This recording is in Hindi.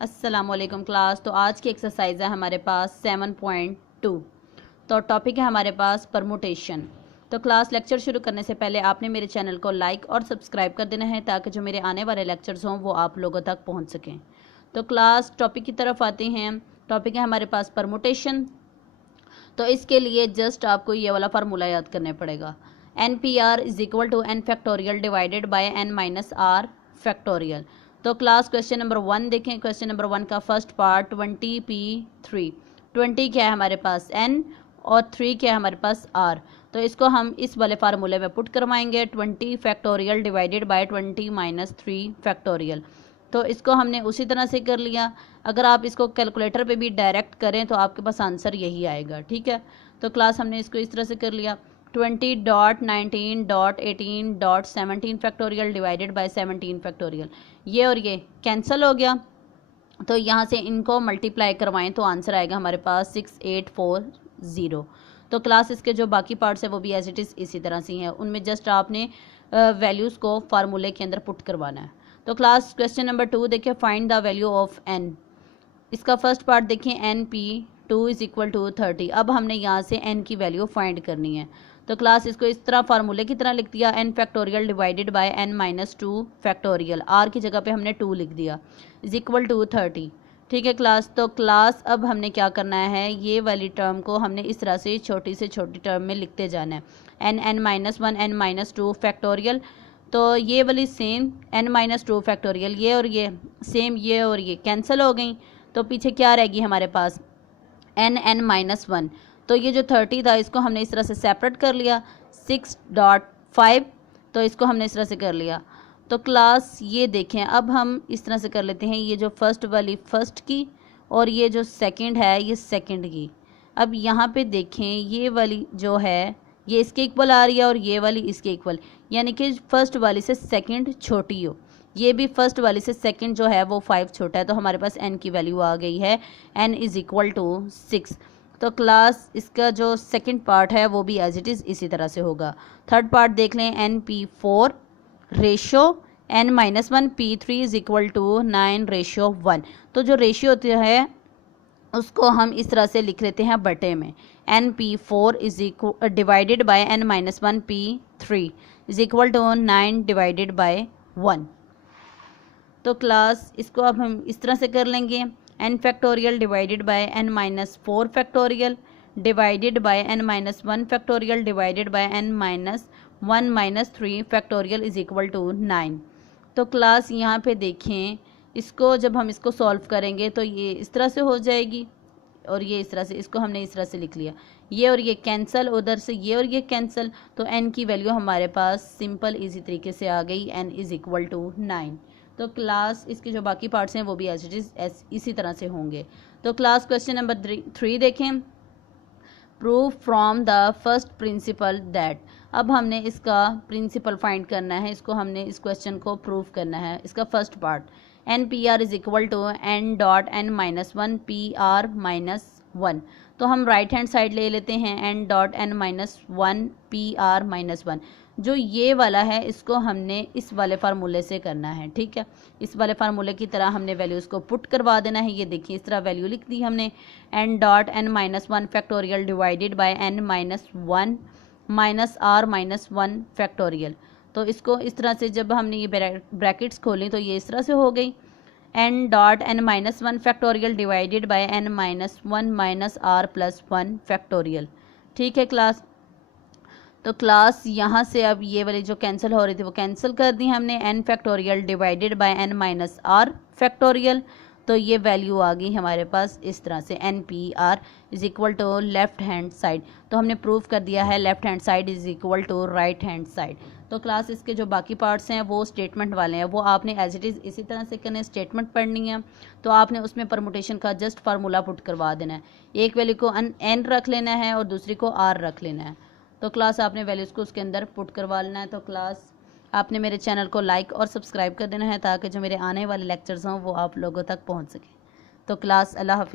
अस्सलामुअलैकुम क्लास। तो आज की एक्सरसाइज है हमारे पास 7.2। तो टॉपिक है हमारे पास परमुटेशन। तो क्लास लेक्चर शुरू करने से पहले आपने मेरे चैनल को लाइक और सब्सक्राइब कर देना है ताकि जो मेरे आने वाले लेक्चर्स हों वो आप लोगों तक पहुंच सकें। तो क्लास टॉपिक की तरफ आते हैं। टॉपिक है हमारे पास परमुटेशन। तो इसके लिए जस्ट आपको ये वाला फार्मूला याद करने पड़ेगा। NPR is equal to n factorial divided by n minus R factorial. तो क्लास क्वेश्चन नंबर 1 देखें। क्वेश्चन नंबर 1 का फर्स्ट पार्ट 20p3। 20 क्या है हमारे पास n और 3 क्या है हमारे पास r। तो इसको हम इस वाले फार्मूले में पुट करवाएंगे 20 factorial divided bye 20 minus 3 factorial. तो इसको हमने उसी तरह से कर लिया। अगर आप इसको कैलकुलेटर पे भी डायरेक्ट करें तो आपके पास आंसर यही आएगा। ठीक है, तो क्लास हमने इसको इस तरह से कर लिया 20.19.18.17 फैक्टोरियल डिवाइडेड बाय 17 फैक्टोरियल। ये और ये कैंसिल हो गया, तो यहाँ से इनको मल्टीप्लाई करवाएं तो आंसर आएगा हमारे पास 6840। तो क्लास इसके जो बाकी पार्ट्स है वो भी एज इट इज़ इसी तरह से हैं, उनमें जस्ट आपने वैल्यूज़ को फार्मूले के अंदर पुट करवाना है। तो क्लास क्वेश्चन नंबर 2 देखिए, find the value of n। इसका फर्स्ट पार्ट देखिए NP2 इज इक्वल टू 30। अब हमने यहाँ से n की वैल्यू फाइंड करनी है। तो क्लास इसको इस तरह फार्मूले की तरह लिख दिया n factorial divided by n minus 2 factorial. r की जगह पे हमने 2 लिख दिया इज इक्वल टू 30। ठीक है क्लास, तो क्लास अब हमने क्या करना है, ये वाली टर्म को हमने इस तरह से छोटी से छोटी टर्म में लिखते जाना है। n minus 1 n minus 2 factorial. तो ये वाली सेम n माइनस 2 फैक्टोरियल, ये और ये सेम, ये और ये कैंसिल हो गई। तो पीछे क्या रहेगी हमारे पास n माइनस 1। तो ये जो 30 था इसको हमने इस तरह से सेपरेट कर लिया 6.5। तो इसको हमने इस तरह से कर लिया। तो क्लास ये देखें, अब हम इस तरह से कर लेते हैं, ये जो फर्स्ट वाली फर्स्ट की और ये जो सेकंड है ये सेकंड की। अब यहाँ पे देखें, ये वाली जो है ये इसके इक्वल आ रही है और ये वाली इसके इक्वल, यानी कि फर्स्ट वाली से सेकंड छोटी हो। ये भी फर्स्ट वाली से सेकंड जो है वो 5 छोटा है। तो हमारे पास n की वैल्यू आ गई है, n इज़ इक्वल टू 6। तो क्लास इसका जो सेकंड पार्ट है वो भी एज इट इज़ इसी तरह से होगा। थर्ड पार्ट देख लें, NP4 ratio n minus 1 P3 is equal to 9 ratio 1। तो जो रेशियो होती है उसको हम इस तरह से लिख लेते हैं बटे में, NP4 is equal divided by n minus 1 P3 is equal to 9 divided by 1। तो क्लास इसको अब हम इस तरह से कर लेंगे, n factorial divided by n minus 4 factorial divided by n minus 1 factorial divided by n minus 1 minus 3 factorial is equal to 9। तो क्लास यहाँ पे देखें, इसको जब हम इसको सॉल्व करेंगे तो ये इस तरह से हो जाएगी और ये इस तरह से, इसको हमने इस तरह से लिख लिया, ये और ये कैंसिल, उधर से ये और ये कैंसिल। तो n की वैल्यू हमारे पास सिंपल इजी तरीके से आ गई, n इज़ इक्वल टू 9। तो क्लास इसके जो बाकी पार्ट्स हैं वो भी एज इट इज़ इसी तरह से होंगे। तो क्लास क्वेश्चन नंबर 3 देखें, prove from the first principle that. अब हमने इसका प्रिंसिपल फाइंड करना है, इसको हमने इस क्वेश्चन को प्रूव करना है। इसका first part NPR is equal to n dot n minus 1 PR minus 1। तो हम राइट हैंड साइड ले लेते हैं n dot n minus 1 PR minus 1। जो ये वाला है इसको हमने इस वाले फार्मूले से करना है। ठीक है, इस वाले फार्मूले की तरह हमने वैल्यूज़ को पुट करवा देना है। ये देखिए इस तरह वैल्यू लिख दी हमने, n dot n minus 1 factorial divided by n minus 1 minus r minus 1 factorial. तो इसको इस तरह से जब हमने ये ब्रैकेट्स खोली तो ये इस तरह से हो गई, n dot n minus 1 factorial divided by n minus 1 minus r plus 1 factorial. ठीक है क्लास, तो क्लास यहाँ से अब ये वाली जो कैंसिल हो रही थी वो कैंसिल कर दी हमने, n factorial divided by n minus r factorial. तो ये वैल्यू आ गई हमारे पास इस तरह से, NPR is equal to left hand side. तो हमने प्रूव कर दिया है left hand side is equal to right hand side. तो क्लास इसके जो बाकी पार्ट्स हैं वो स्टेटमेंट वाले हैं, वो आपने एज इट इज़ इसी तरह से करने, स्टेटमेंट पढ़नी है तो आपने उसमें परमुटेशन का जस्ट फार्मूला पुट करवा देना है। एक वैल्यू को n रख लेना है और दूसरी को r रख लेना है। तो क्लास आपने वैल्यूज़ को उसके अंदर पुट करवा लेना है। तो क्लास आपने मेरे चैनल को लाइक और सब्सक्राइब कर देना है ताकि जो मेरे आने वाले लेक्चर्स हों वो आप लोगों तक पहुंच सके। तो क्लास अल्लाह हाफिज़।